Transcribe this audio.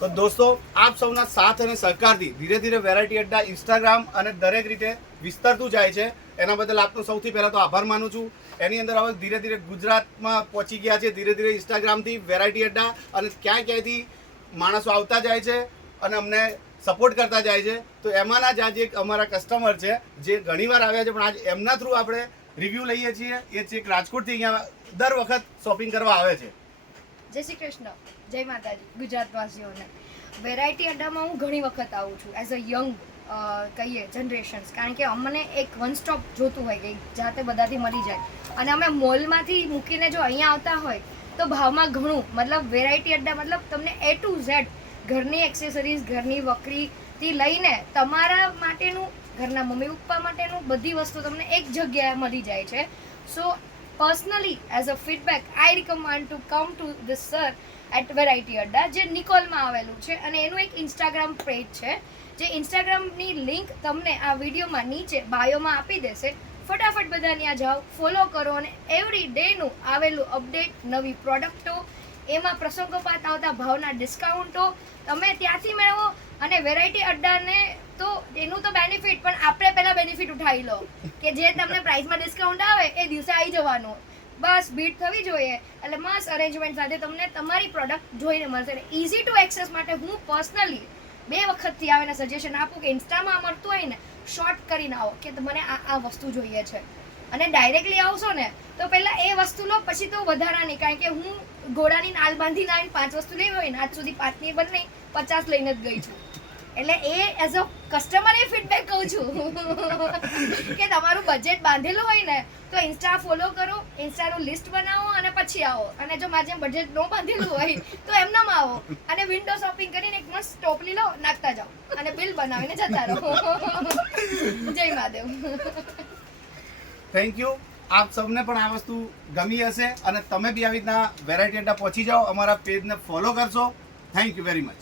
તો દોસ્તો આપ સૌના સાથ અને સહકારથી ધીરે ધીરે વેરાયટી અડ્ડા ઇન્સ્ટાગ્રામ અને દરેક રીતે વિસ્તરતું જાય છે. એના બદલ આપનો સૌથી પહેલાં તો આભાર માનું છું. એની અંદર હવે ધીરે ધીરે ગુજરાતમાં પહોંચી ગયા છે. ધીરે ધીરે ઇન્સ્ટાગ્રામથી વેરાયટી અડ્ડા અને ક્યાંયથી માણસો આવતા જાય છે અને અમને સપોર્ટ કરતા જાય છે. તો એમાંના જ આજે એક અમારા કસ્ટમર છે જે ઘણીવાર આવ્યા છે, પણ આજ એમના થ્રુ આપણે રિવ્યૂ લઈએ છીએ. એ છે રાજકોટથી અહીંયા દર વખત શોપિંગ કરવા આવે છે. જય શ્રી કૃષ્ણ, જય માતાજી ગુજરાતવાસીઓને. વેરાયટી અડ્ડામાં હું ઘણી વખત આવું છું એઝ અ યંગ કહીએ જનરેશન્સ, કારણ કે અમને એક વન સ્ટોપ જોતું હોય કે જાતે બધાથી મળી જાય. અને અમે મોલમાંથી મૂકીને જો અહીંયા આવતા હોય તો ભાવમાં ઘણું, મતલબ વેરાયટી અડ્ડા મતલબ તમને A to Z ઘરની એક્સેસરીઝ, ઘરની વકરીથી લઈને તમારા માટેનું, ઘરના મમ્મી પપ્પા માટેનું બધી વસ્તુ તમને એક જગ્યાએ મળી જાય છે. સો personally as a feedback I recommend to come to this sir at variety અડ્ડા, જે નિકોલમાં આવેલું છે. અને એનું એક ઇન્સ્ટાગ્રામ પેજ છે, જે ઇન્સ્ટાગ્રામની લિંક તમને આ વિડીયોમાં નીચે બાયોમાં આપી દેશે. ફટાફટ બધા ત્યાં જાઓ, ફોલો કરો અને એવરી ડેનું આવેલું અપડેટ, નવી પ્રોડક્ટો, એમાં પ્રસંગોપાત આવતા ભાવના ડિસ્કાઉન્ટો તમે ત્યાંથી મેળવો. અને વેરાયટી અડ્ડાને તો એનું તો બેનિફિટ, પણ આપણે પહેલાં બેનિફિટ ઉઠાવી લો કે જે તમને પ્રાઇસમાં ડિસ્કાઉન્ટ આવે એ દિવસે આવી જવાનું. બસ ભીડ થવી જોઈએ, એટલે મસ્ત અરેન્જમેન્ટ સાથે તમને તમારી પ્રોડક્ટ જોઈને મળશે. અને ઇઝી ટુ એક્સેસ માટે હું પર્સનલી 2 વખતથી આવીને સજેશન આપું કે ઇન્સ્ટામાં મળતું હોય ને શોર્ટ કરીને આવો કે મને આ વસ્તુ જોઈએ છે. અને ડાયરેક્ટલી આવશો ને તો પહેલાં એ વસ્તુ લો, પછી તો વધારાની. કારણ કે હું ઘોડાની નાલ બાંધીને આવીને 5 વસ્તુ લેવી હોય ને આજ સુધી 5ની બને 50 લઈને જ ગઈ છું. એટલે એ એઝ અ કસ્ટમર એ ફીડબેક કહું છું કે તમારું બજેટ બાંધેલું હોય ને તો ઇન્સ્ટા ફોલો કરો, ઇન્સ્ટાનું લિસ્ટ બનાવો અને પછી આવો. અને જો મારે જેમ બજેટ ન બાંધેલું હોય તો એમનામ આવો અને વિન્ડો શોપિંગ કરીને એક મસ્ત ટોપલી લો, નાખતા જાઓ અને બિલ બનાવીને જતા રહો. જય મહાદેવ. Thank you. આપ સૌને પણ આ વસ્તુ ગમી હશે અને તમે બી આવી રીતના વેરાયટી અડ્ડા પહોંચી જાઓ, અમારા પેજને ફોલો કરશો. Thank you very much.